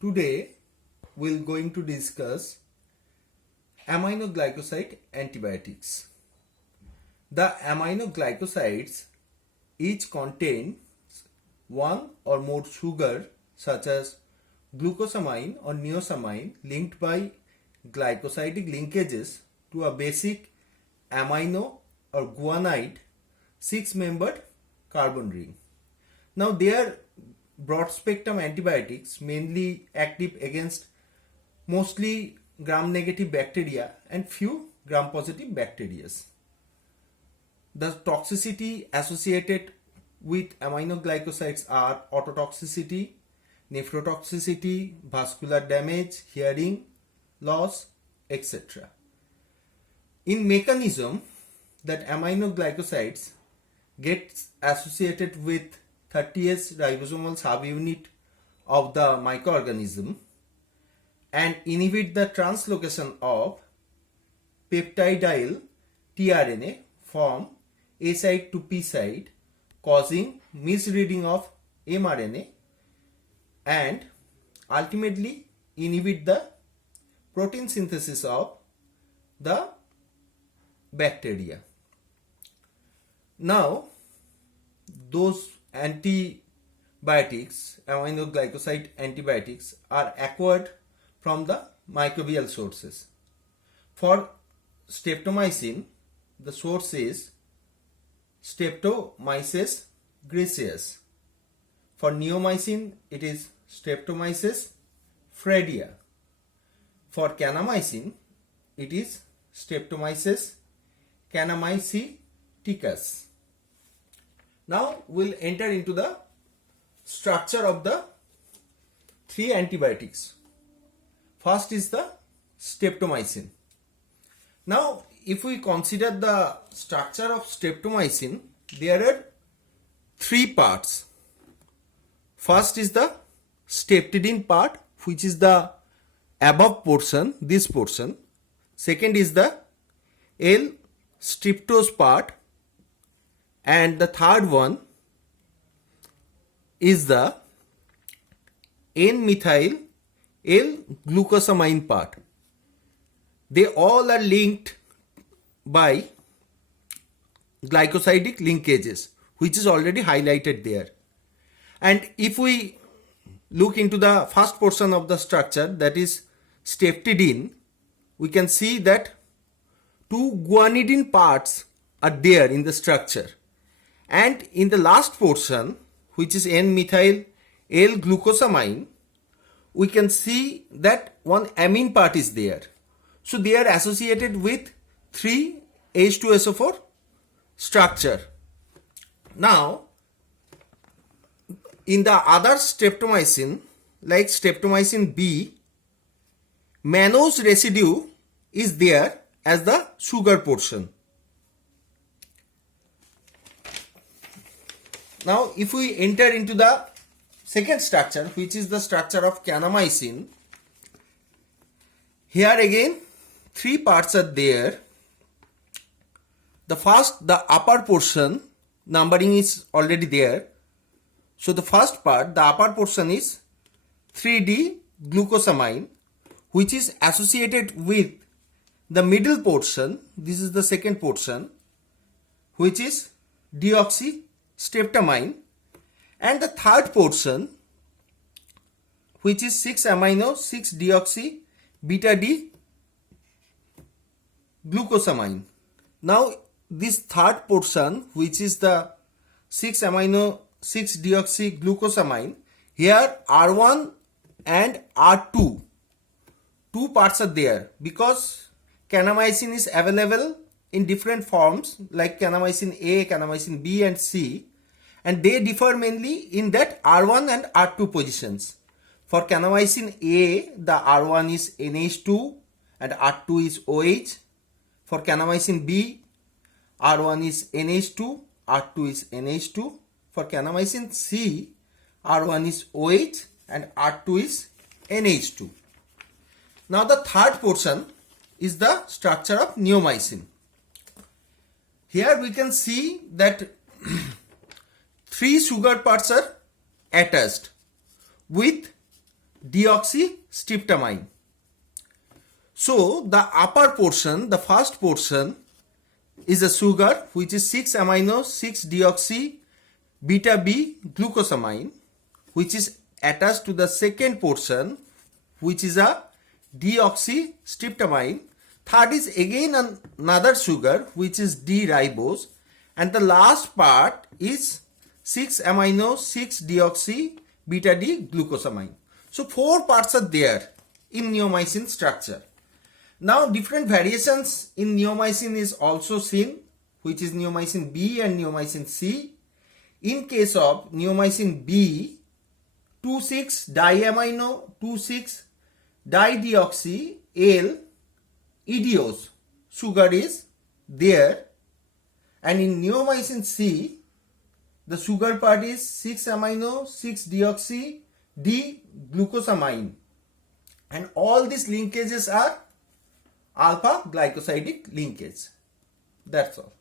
Today we're going to discuss aminoglycoside antibiotics. The aminoglycosides each contain one or more sugar such as glucosamine or niacinamide linked by glycosidic linkages to a basic amino or guanide 6-membered carbon ring. Now they are broad spectrum antibiotics mainly active against mostly gram negative bacteria and few gram positive bacteria. The toxicity associated with aminoglycosides are ototoxicity, nephrotoxicity, vascular damage, hearing loss, etc. In mechanism, that aminoglycosides gets associated with 30S ribosomal subunit of the microorganism and inhibit the translocation of peptidyl tRNA from A side to P side, causing misreading of mRNA and ultimately inhibit the protein synthesis of the bacteria. Now, those antibiotics, aminoglycoside antibiotics, are acquired from the microbial sources. For streptomycin, the source is Streptomyces griseus. For neomycin, it is Streptomyces fredia. For kanamycin, it is Streptomyces kanamyceticus. Now we'll enter into the structure of the three antibiotics. First is the streptomycin. Now if we consider the structure of streptomycin, there are three parts. First is the streptidin part, which is the above portion, this portion. Second is the L-streptose part, and the third one is the N-methyl L-glucosamine part. They all are linked by glycosidic linkages, which is already highlighted there. And if we look into the first portion of the structure, that is streptidin, we can see that two guanidine parts are there in the structure. And in the last portion, which is N-methyl L-glucosamine, we can see that one amine part is there. So they are associated with 3H2SO4 structure. Now, in the other streptomycin, like streptomycin B, mannose residue is there as the sugar portion. Now, if we enter into the second structure, which is the structure of kanamycin, here again three parts are there. The first, the upper portion, numbering is already there. So the first part, the upper portion is 3D glucosamine, which is associated with the middle portion. This is the second portion, which is deoxystreptamine, and the third portion, which is 6-amino 6-deoxy beta D glucosamine. Now this third portion, which is the 6-amino 6-deoxy glucosamine, here R1 and R2, two parts are there because kanamycin is available in different forms like kanamycin A, kanamycin B and C, and they differ mainly in that R1 and R2 positions. For kanamycin A, the R1 is NH2 and R2 is OH. For kanamycin B, R1 is NH2, R2 is NH2. For kanamycin C, R1 is OH and R2 is NH2. Now the third portion is the structure of neomycin. Here we can see that three sugar parts are attached with deoxystriptamine. So the upper portion, the first portion, is a sugar which is 6-amino 6-deoxy beta B glucosamine, which is attached to the second portion, which is a deoxystriptamine. Third is again another sugar which is D-ribose, and the last part is 6-amino 6-deoxy beta D glucosamine. So 4 parts are there in neomycin structure. Now different variations in neomycin is also seen, which is neomycin B and neomycin C. In case of neomycin B, 2,6-diamino 2,6-dideoxy L idiose sugar is there, and in neomycin C, the sugar part is 6-amino 6-deoxy D glucosamine, and all these linkages are alpha glycosidic linkage. That's all.